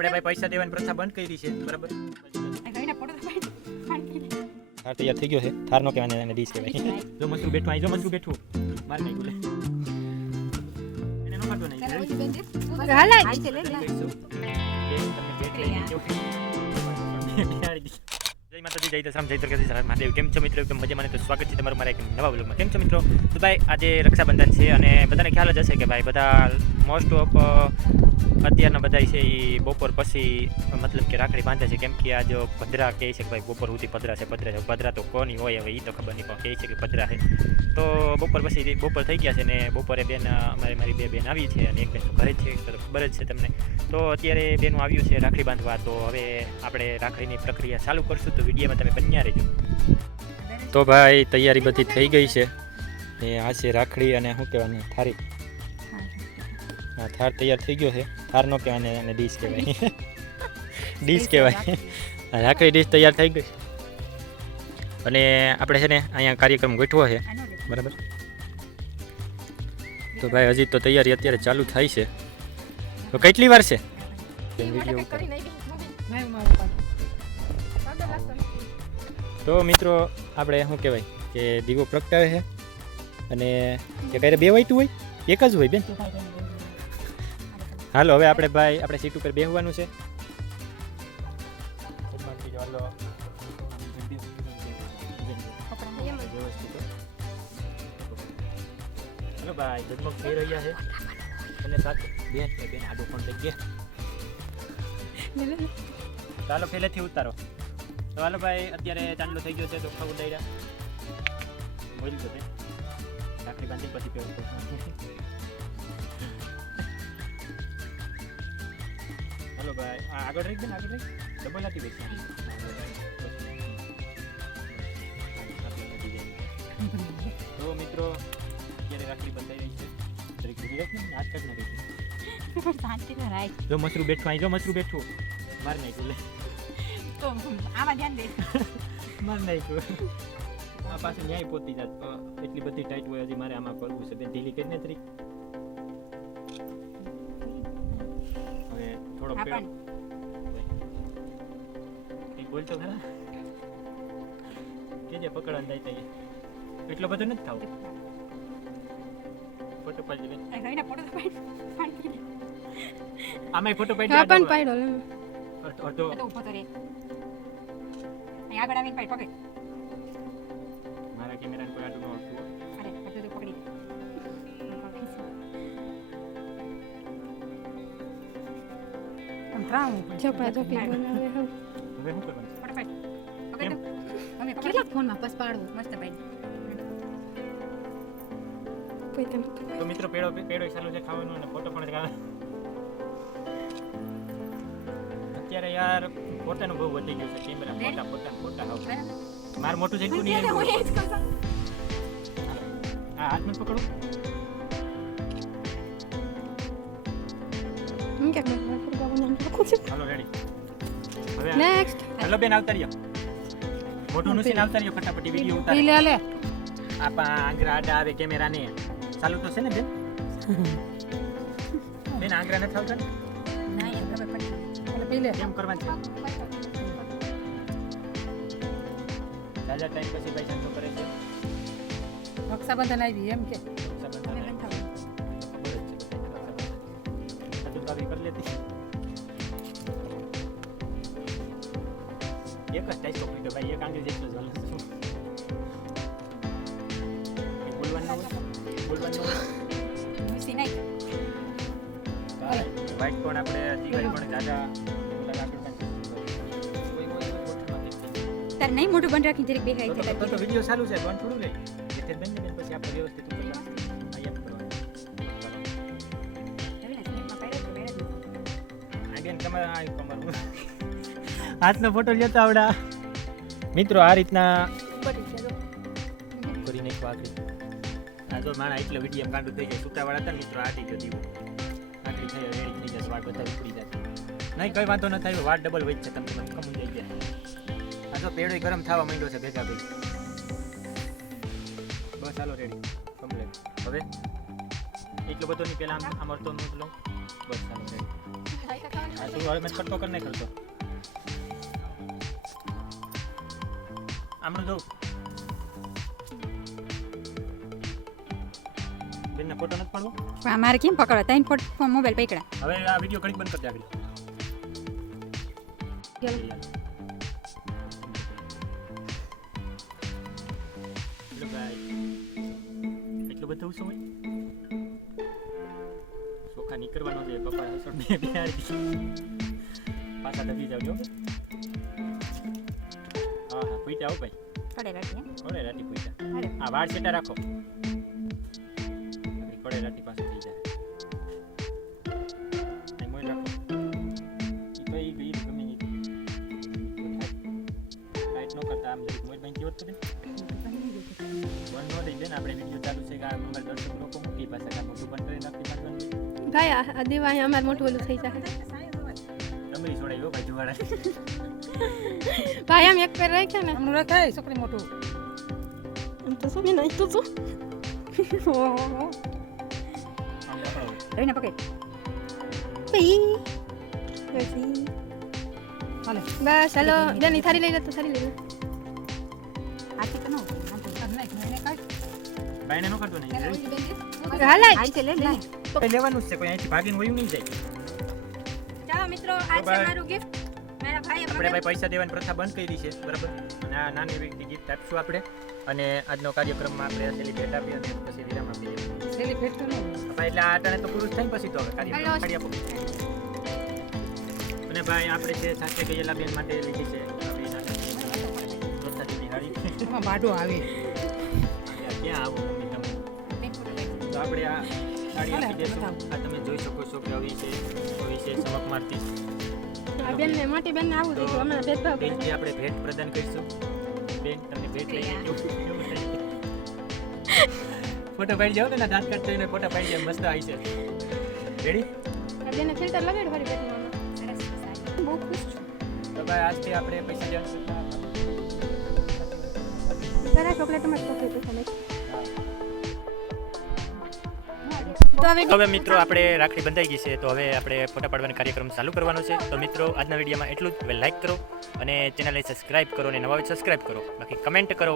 આપણે ભાઈ પૈસા દેવાની પ્રથા બંધ કરી છે બરાબર. થાર તૈયાર થઈ ગયો છે. થાર નો કહેવાય એને ડીશ કહેવાય. જો મસરું બેઠું અહીં જો મસરું બેઠું માર નહીં બોલે એને નો કાઢો નહીં હાલાય જય માતાજી જય દશરામ જય દ્વારકાધીશ મહાદેવ. કેમ છો મિત્રો? એકદમ મજામાં ને તો સ્વાગત છે તમારું મારા એક નવા વ્લોગમાં. કેમ છો મિત્રો? તો ભાઈ આજે રક્ષાબંધન છે અને બધાને ખ્યાલ જ હશે કે ભાઈ બધા મોસ્ટ ઓફ અત્યારના બધા છે એ બપોર પછી મતલબ કે રાખડી બાંધે છે. કેમ કે આ જો પધરા કહે છે કે ભાઈ બપોર સુધી પધરા છે પધરા તો કોની હોય હવે એ તો ખબર નહીં પણ કહે છે કે પધરા છે. તો બપોર પછી બપોર થઈ ગયા છે ને બપોરે બેન મારી બે બેન આવી છે અને એક બેન તો ઘરે જ છે તો ખબર જ છે તમને. તો અત્યારે બેનું આવ્યું છે રાખડી બાંધવા. તો હવે આપણે રાખડીની પ્રક્રિયા ચાલુ કરશું તો વિડીયોમાં તમે બન્યા રહેજો. તો ભાઈ તૈયારી બધી થઈ ગઈ છે એ આ છે રાખડી અને શું કહેવાનું થારી. હા થાર તૈયાર થઈ ગયો છે. થાર નો કહેવાય અને ડીશ કહેવાય ડીશ કહેવાય. રાખડી ડીશ તૈયાર થઈ ગઈ અને આપણે છે ને અહીંયા કાર્યક્રમ ગોઠવો છે બરાબર. તો ભાઈ હજી તો તૈયારી અત્યારે ચાલુ થાય છે. તો કેટલી વાર છે તો મિત્રો આપણે શું કહેવાય કે દીવો પ્રગટાવે છે અને કે ક્યારે બે વાઈટું હોય એક જ હોય બેન. હાલો હવે આપણે ભાઈ આપણે સીટ ઉપર બેસવાનું છે. હાલો ભાઈ ઝગમગ થઈ રહ્યા છે અને સાથે બેન બેન આડો પણ થઈ ગયા. ચાલો પહેલેથી ઉતારો. તો હાલો ભાઈ અત્યારે ચાંદલો થઈ ગયો છે તો ખબર દઈ રહ્યા બોલ તો બેન રાખડી બાંધી પછી પહેરું હાલો ભાઈ આગળ રહી બેન આગળ રહી ડબલ હતી બેસી. તો મિત્રો અત્યારે રાખડી બંધાઈ રહી છે દરેક ગુજરાત ને હાથ કાઢ નાખી જો મસરું બેઠું અહીં જો મસરું બેઠું માર નાખ્યું લે તો આમાં ધ્યાન દે માર નાખ્યું આ પાસે ન્યાય પોતી જાત એટલી બધી ટાઈટ હોય હજી મારે આમાં કરવું છે બેન ઢીલી કરીને તરી હવે થોડો પેડો એ બોલતો ખરા કે જે પકડવાનું જાય તઈ એટલો બધો નથી થાવ ફોટો પાડી દે આઈને ફોટો પાડી આમાં ફોટો પાડી હા પણ પાડો લે અડધો તો ઉભો તો રે અહીં આગળ આવીને પાડ પકડ મારા કેમેરાને કોઈ આટલું ન આવતું અરે બધું તો પકડી ત્રામ ચપા ચપી બનાવે હવે હવે શું કરવાનું ફોટો પાડ પકડ અમે કેટલા ફોનમાં બસ પાડવું મસ્ત પાડ તો મિત્રો પેડો ચાલુ છે ખાવાનું અને ફોટો પણ ચાલે. અત્યારે યાર ફોટાનું બહુ વધી ગયું છે કેમેરા ફોટા હાવ માર મોટું જેટલું નહીં હા હાથમાં પકડો હું કે હાલો રેડી હવે નેક્સ્ટ હાલો બેન આવતા રહ્યો મોટું નુસી આવતા રહ્યો ફટાફટ વિડિયો ઉતાર લે લે આપા આંગરા આડા આવે કેમેરા ને ચાલુ તો છે ને બેન બેન આંગરા નથી આવતા ના એમ ખબર પડી એટલે પી લે કેમ કરવાનું છે જાજા ટાઈમ પછી ભાઈ સંતો કરે છે રક્ષાબંધન આવી એમ કે એક જ ટાઈપ પકડી ભાઈ એક આંગળી જેટલું જ વાલું બોલવાનું મુસી નહીં વાઈટ પણ આપણે દિવાળી પણ જાજા તાર નહીં મોટું બંધ રાખી જરીક બેહાઈ છે તો વિડિયો ચાલુ છે બંધ થોડું રે એટલે બંધ ને પછી આપણે વ્યવસ્થિત કરવાનું અહીંયા કરવાનું આ બેન તમારે આ કમર હાથનો ફોટો લેતો આવડા મિત્રો આ રીતના કરી નાખો આખરી આ જો મારા એટલે વિડીયો કાંડું થઈ જાય છૂટાવાળા હતા મિત્રો આટી ગયો દીવો આટલી થઈ રેડી થઈ જશે વાળ બધા ઉપડી જશે નહીં કઈ વાંધો ન થાય વાળ ડબલ હોય છે તમને મને કમું જઈ જાય આ તો પેડો ગરમ થવા માંડ્યો છે ભેગા ભેગી બસ ચાલો રેડી કમ્પ્લીટ હવે એટલો બધો નહીં પહેલાં આમ અડતો નોટ લઉં બસ ચાલો રેડી આ તું હવે મેં કટકો કરી નાખ્યો તો આમનું જોઉં બેનને ફોટો નથી પાડવો પણ મારે કેમ પકડવા ત્રણ ફોટો મોબાઈલ પકડા હવે આ વિડીયો ઘડીક બંધ કરી દે આગળ એટલે ભાઈ એટલું બધું શું હોય ચોખા નીકળવાનો છે પપ્પા હસડ બે બિહારી પાછા દબી જાવજો હા હા પૂઈટા આવો ભાઈ કડે રાખી કોડે રાતી પૂઈટા અરે હા વાળ સેટા રાખો કોડે રાતી પાસે થઈ જાય અહીં મોઈ રાખો ઈ ગઈ ગમે નહીં ટાઈટ ન કરતા આમ જરીક મોઈ બાંધી હોત તો બંધ ન દઈ દે ને આપણે વિડીયો ચાલુ છે કે આ અમારા દર્શક લોકો મૂકી પાસે કામ મોટું બંધ કરી નાખી નાખવાનું ભાઈ આ દેવા અહીંયા અમારે મોટું ઓલું થઈ જાય તમારી છોડાયો ભાઈ જુવાડા ભાઈ આમ એક પેર રાખ્યા ને હમણાં રખાય છોકરી મોટું આમ તો શું નહીં તો શું આમ પકડો રવિને પકડ હાલે બસ હાલો બેની થારી લઈ લે તો થારી લઈ લે આથી તો ન બાઈને નો કરતો નહીં હાલાય આઈ લે લે લેવાનું જ છે કોઈ અહીંથી ભાગીને વયું નહીં જાય ચાલો મિત્રો આ છે બાય. મારું ગિફ્ટ મારા ભાઈએ આપણે ભાઈ પૈસા દેવાની પ્રથા બંધ કરી છે બરાબર અને આ નાની વ્યક્તિ ગિફ્ટ આપશું આપણે અને આજનો કાર્યક્રમમાં આપણે અસલી ભેટ આપી અને પછી વિરામ આપી દઈએ છેલ્લી ભેટ તો નહીં ભાઈ એટલે આ ટાણે તો પૂરું થાય ને પછી તો હવે કાર્યક્રમ હેલો. કાઢી આપો અને ભાઈ આપણે જે સાથે ગયેલા બેન માટે લીધી છે આપણી નાની રોજસાજીની હાડી. એમાં બાડો આવે ક્યાં આવો મમ્મી તમે તો આપણે આ સાડી આપી દઈશું આ તમે જોઈ શકો છો કે આવી છે ચમક મારતી આ બેનને મોટી બેનને આવું તો દીધું અમે ભેદભાવ કરે. બેનથી આપણે ભેટ પ્રદાન કરીશું બેન તમને ભેટ લઈ લેજો ફોટો પાડી જાઓ ને દાંત કાઢતો એને ફોટો પાડી જાય મસ્ત આવી છે રેડી આ બેને ફિલ્ટર લગાડ્યું ફરી બેનમાં બહુ ખુશ છું તો ભાઈ આજથી આપણે પૈસા દેવાનું જરા ચોકલેટ માં ચોકલેટ સમજ તો હવે મિત્રો આપણે રાખડી બંધાઈ ગઈ છે તો હવે આપણે ફોટા પાડવાનો કાર્યક્રમ ચાલુ કરવાનો છે તો મિત્રો આજના વિડીયોમાં એટલું જ હવે લાઈક કરો અને ચેનલને સબસ્ક્રાઇબ કરો અને નવા સબસ્ક્રાઇબ કરો બાકી કમેન્ટ કરો